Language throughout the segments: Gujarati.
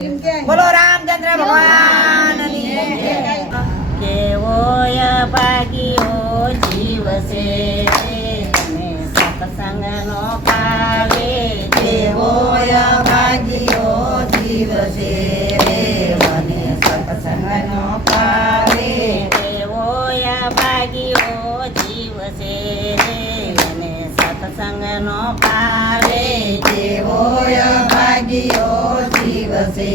બોલો રામચંદ્ર ભગવાનની કેવો ભાગ્યો જીવ છે તને સત્સંગનો પાવે કેવો ભાગ્યો જીવ છે મને સત્સંગનો પાવે કેવો ભાગ્યો જીવ છે તને સત્સંગનો પાવે કેવો ભાગ્યો જીવ છે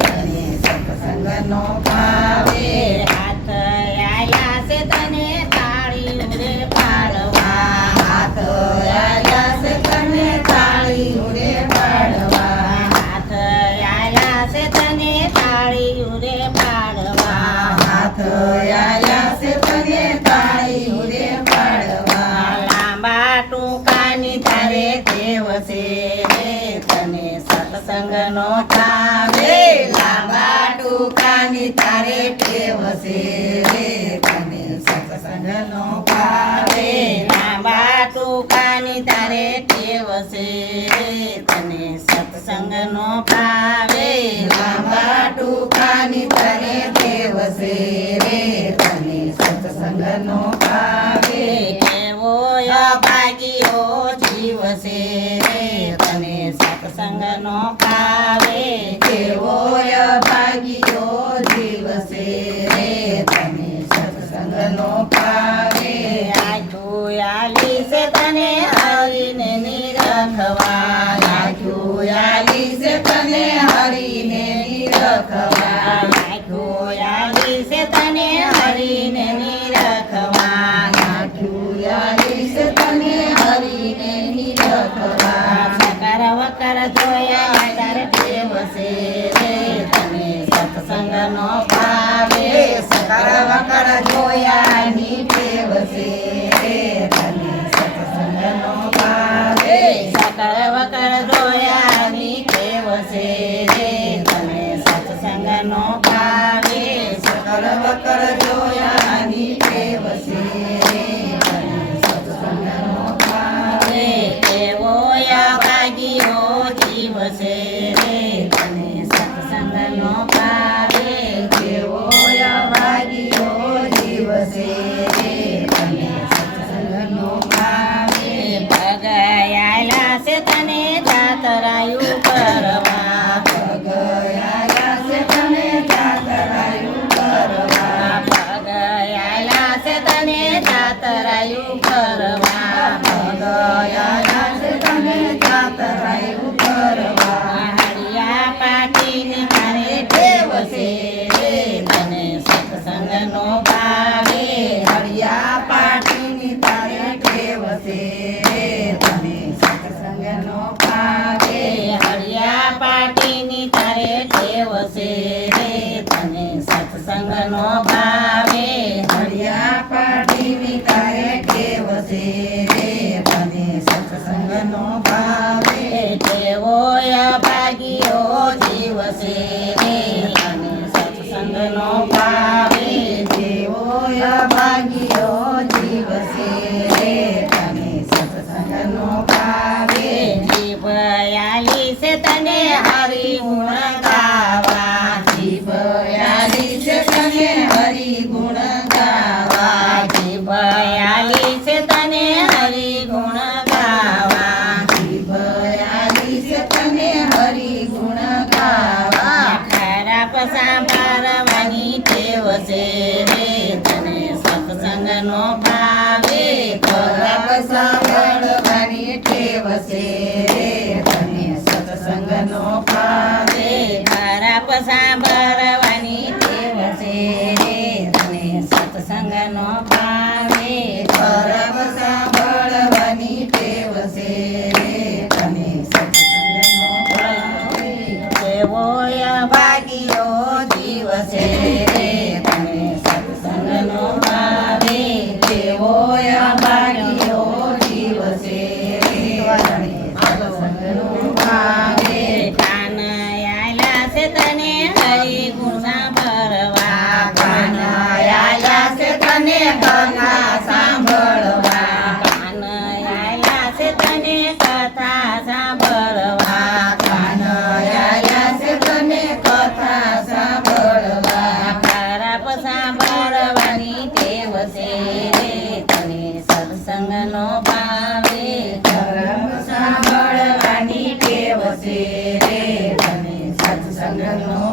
મને સત્સંગનો પાવે હાથ આયા છે તને તાળી રે પાડવા હાથ આયા છે તને તાળી રે પાડવા હાથ આયા છે તને તાળી રે પાડવા હાથ આયા છે તને તાળી રે પાડવા લાંબા ટૂંકાની તારે દેવ છે તને સત્સંગનો તારે લાંબા ટૂંકાની તારે ટેવ છે તને સત્સંગનો પાવે લાંબા ટૂંકાની તારે ટેવ છે તને સત્સંગનો ભાવે લાંબા ટૂંકાની તારે ટેવ છે તને સત્સંગનો પાવે કેવો ભાગ્યો જીવ છે તને સત્સંગનો ભાવે કેવો ભાગ્યો જીવ છે તને સત્સંગનો પાવે આખું આલી છે તને હરીને નિરખવા આખું આલી છે તને હરીને નિરખવા આખું આલી છે તને હરીને નિરખવા આખું આલી છે તને હરીને નિરખવા સકર વકર જોયા તારે ટેવ છે તને સત્સંગનો ભાવે સકર વકર જોયાની ટેવ છે તને સત્સંગનો પાવે સકર વકર જોયાની ટેવ છે તને સત્સંગનો ભાવે સકર વકર જોયાની ટેવ છે તને સત્સંગનો પાવે કેવો ભાગ્યો જીવ છે તને સત્સંગનો ભાવે કેવો ભાગ્યો જીવ છે તને સત્સંગનો પાવે ભગયાલા છે તને જાતરાયું કરવા ગયા છે તને જાતરાયું કરવા ભગયાલા છે તને જાતરાયું કરવા ગયા છે તને જાતરાયું કરવા હરિયા પાટીની મારે ટેવ છે તને સત્સંગનો ભાવે હરિયા પાટીની તારે ટેવ છે તને સત્સંગનો પાવે હરિયા પાટીની તારે ટેવ છે તને સત્સંગનો ભાવે હરિયા પાટીની તારે ટેવ છે તને સત્સંગનો પાવે ટેવો ભાગ્યો જીવ છે તને સત્સંગનો ભાવે જેવો ભાગ્યો જીવ છે તને સત્સંગનો પાવે જીભ આલી છે તને હરિ ગુણ ગાવા જીભ આલી છે તને હરિ ગુણ ગાવા જીભ આલી છે તને હરિ ગુણ ગાવા જીભ આલી છે તને હરિ ગુણ ગાવા ખરાબ સાંભળવાની ટેવ છે તને સત્સંગનો ભાવે ખરાબ સાંભળવાની ટેવ છે તને સત્સંગનો પાવે ખરાબ સાંભળવાની ટેવ છે તને સત્સંગનો ભાવે ખરાબ સાંભળવાની ટેવ છે તને સત્સંગનો પાવે કેવો ભાગ્યો જીવ છે તને સત્સંગનો પાવે કેવો ભાગ્યો જીવ છે તને સત્સંગનો પાવે કાન આયા છે તને હરિ ગુણ સાંભળવા કાન આયા છે તને કથા સાંભળવા કાન આયા છે તને કથા સાંભળવા કાન આયા છે તને સત્સંગનો ભાવે ધર્મ સાંભળવાની ટેવ છે રે તને સત્સંગનો